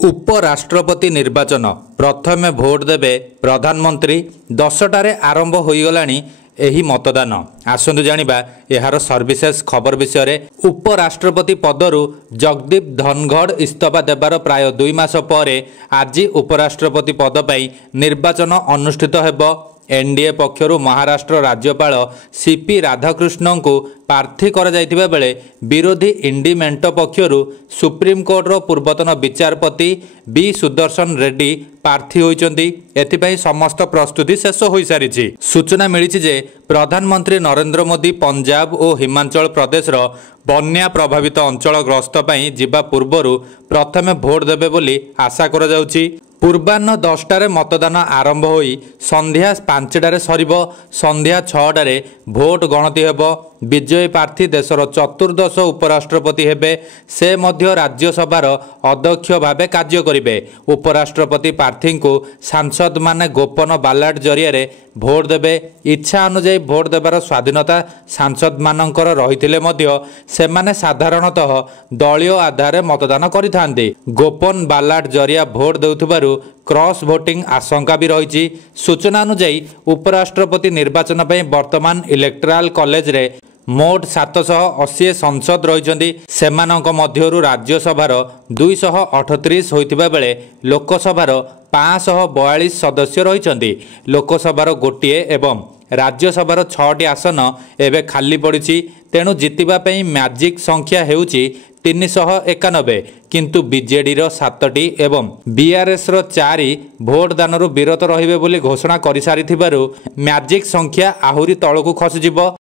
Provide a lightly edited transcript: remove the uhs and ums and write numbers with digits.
उपराष्ट्रपति निर्वाचन प्रथमे भोट देवे प्रधानमंत्री 10टारे आरंभ होईगलानी एही मतदान। आसंतु जानिबा एहार सर्विसेस खबर विषय रे। उपराष्ट्रपति पदरु जगदीप धनखड़ इस्तीफा देवार प्राय 2 मास पर आज उपराष्ट्रपति पद पर निर्वाचन अनुष्ठित हेबो। एनडीए पक्षरु महाराष्ट्र राज्यपाल सीपी राधाकृष्णन को प्रार्थी करा जायतिबा बेले विरोधी इंडी मेंटो पक्षरु सुप्रीमकोर्टर पूर्वतन विचारपति बी सुदर्शन रेड्डी प्रार्थी होइचंती। एथिपई समस्त प्रस्तुति शेष होई सारिछि। सूचना मिलिछि जे प्रधानमंत्री नरेंद्र मोदी पंजाब और हिमाचल प्रदेश रो बन्या प्रभावित अंचल ग्रस्त पई जिबा पूर्वरु प्रथमे भोट देबे बोली आशा करा जाउछि। पूर्वाह्न 10टारे मतदान आरंभ होई संध्या 5टारे सरिबो। संध्या 6टारे भोट गणति हेबो। विजयी प्रार्थी देशर चतुर्दश उपराष्ट्रपति हेबे। से मध्य राज्यसभार अध्यक्ष भावे कार्य करिवे। उपराष्ट्रपति प्रार्थी को सांसद माने गोपन बालाट जरिए भोट देबे। इच्छा अनुसार भोट देबार स्वाधीनता सांसद मानकर रहिथिले मध्य सेमाने साधारणतः दलीय आधार मतदान करिथांती। गोपन बालाट जरिया भोट देउथिबारु क्रॉस वोटिंग आशंका भी रही। सूचना अनुसार उपराष्ट्रपति निर्वाचन पर वर्तमान इलेक्टोरल कॉलेज रे मोट 780 संसद रही। सेमानक मध्यरु राज्यसभार 238 होइतिबा बेले लोकसभार 542 सदस्य रही। लोकसभार गोटिए एवं राज्यसभार 6टी आसन एवं खाली पड़ी। तेणु जितिबा पई मैजिक संख्या हेउची 391 किंतु बीजेडी रो 7टी एवं बीआरएस रो 4 भोट दानरु विरत रहिबे बोली घोषणा करि सारिथिबारु मैजिक संख्या आहुरी तळकु खसिजिबो।